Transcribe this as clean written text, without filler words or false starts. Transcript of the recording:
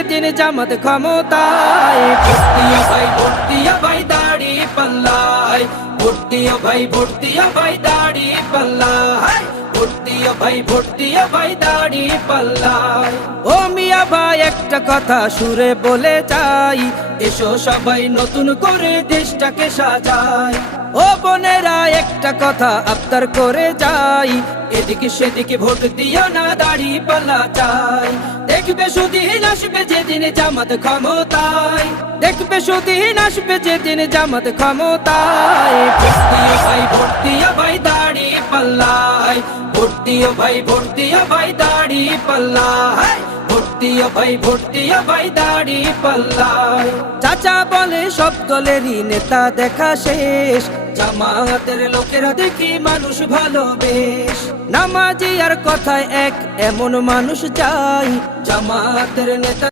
যেদিন জামাত ক্ষমতায়। ভোট দিও ভাই, ভোট দিও ভাই দাড়ি পাল্লায়, ভোট দিও ভাই, ভোট দিও ভাই দাড়ি পাল্লায়, ভোট দিও ভাই, ভোট দিও ভাই দাড়ি পাল্লায়। ও মিয়া ভাই একটা কথা সুরে বলে যাই, এসো সবাই নতুন করে দেশটাকে সাজাই। ও বোনেরা একটা কথা আবদার করে যাই, এদিকে সেদিকে ভোট দিও না, দাড়ি পাল্লা চাই। দেখবে সুদিন আসবে যেদিন জামাত ক্ষমতায়, দেখবে সুদিন আসবে যেদিন জামাত ক্ষমতায়। ভোট দিও ভাই, ভোট দিও ভাই দাড়ি পাল্লায়, ভোট দিও ভাই, ভোট দিও ভাই দাড়ি পাল্লায়, ভোট দিও ভাই, ভোট দিও ভাই দাড়ি পাল্লায়। চাচা বলে সব দলেরই নেতা দেখা শেষ, জামাতের লোকেরা দেখি মানুষ ভালো বেশ। নামাজি আর কথায় এক এমন মানুষ চাই, জামাতের নেতা